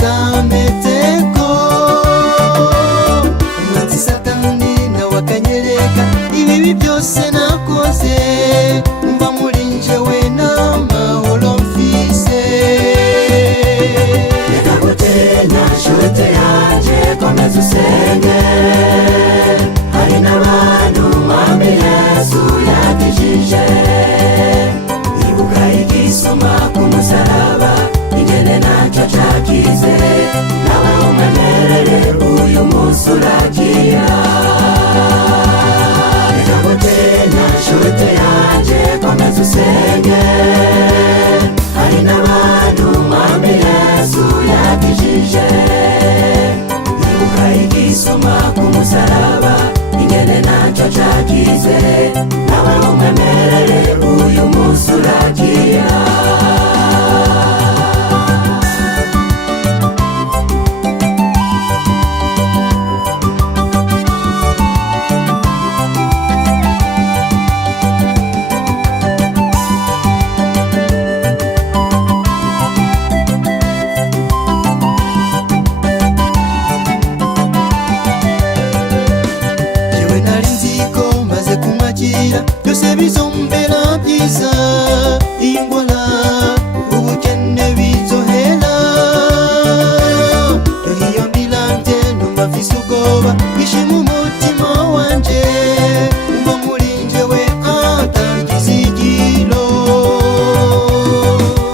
zameteko umwanzi satani nawe akanyereka ibibi byose nakoze umva muri njyewe n'amahoro mfise reka gutinya nshuti yanje komeza usenge hari n'abantu mwami Yesu yakijije ibuka igisuma ku musaraba ingene ntacyo cakize nawe umwemerere uyu munsi uragira reka gutinya nshuti yanje komeza usenge hari n'abantu mwami Yesu yakijije ibuka igisuma ku musaraba ingene ntacyo cakize nawe umwemerere uyu munsi uragira byose bizombera byiza ingwara ubukene bizohera iyo mbirambye numva mfise ubwoba ishima umutima wanje umva muri njyewe atangizigiro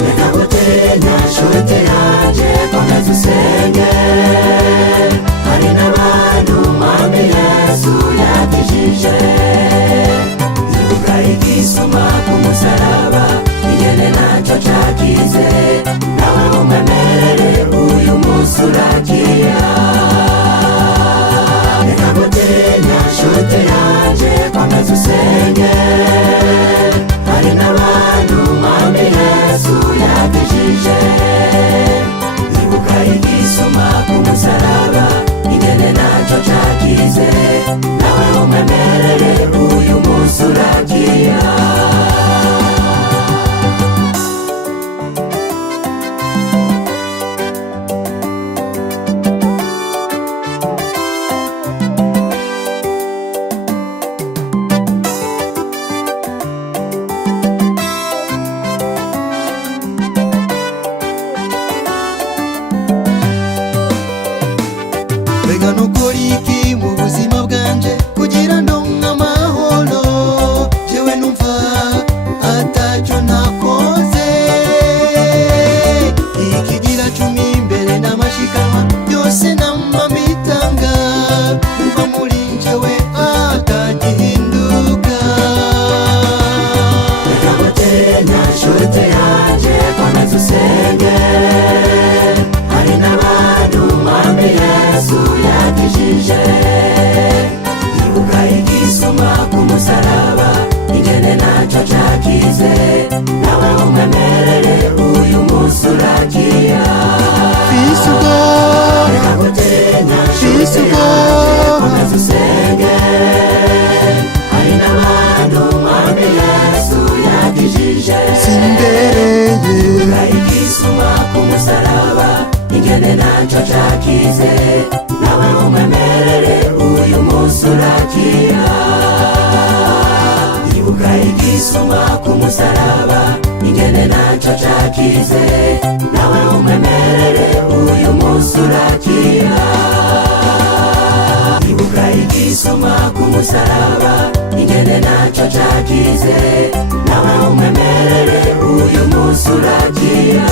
reka gutinya nshuti yanje komeza usenge hari n'abantu mwami Yesu yakijije igisuma ku musaraba ingene ntacyo cakize nawe umwemerere uyu munsi uragira reka gutinya nshuti yanje komeza usenge hari n'abantu mwami Yesu yakijije ibuka igisuma ku musaraba ingene ntacyo cakize nawe umwemerere uyu munsi uragira mbega nukora iki mu buzima bwanje kugira ndonke amahoro jewe numva atacyo nakoze ikigira cumi imbere n'amashikanwa byose namamitanga umva muri njyewe akagihinduka reka gutinya nshuti yanje komeza usenge hari n'abantu mwami Yesu yakijije ibuka igisuma ku musaraba ingene ntacyo cakize nawe umwemerere uyu munsi uragira mfise ubwoba reka gutinya nshuti yanje komeza usenge hari n'abantu mwami Yesu yakijije simbereye ibuka igisuma ku musaraba ingene ntacyo cakize nawe umwemerere uyu munsi uragira ibuka igisuma ku musaraba ingene ntacyo cakize nawe umwemerere uyu munsi uragira ibuka igisuma ku musaraba ingene ntacyo cakize nawe umwemerere uyu munsi uragira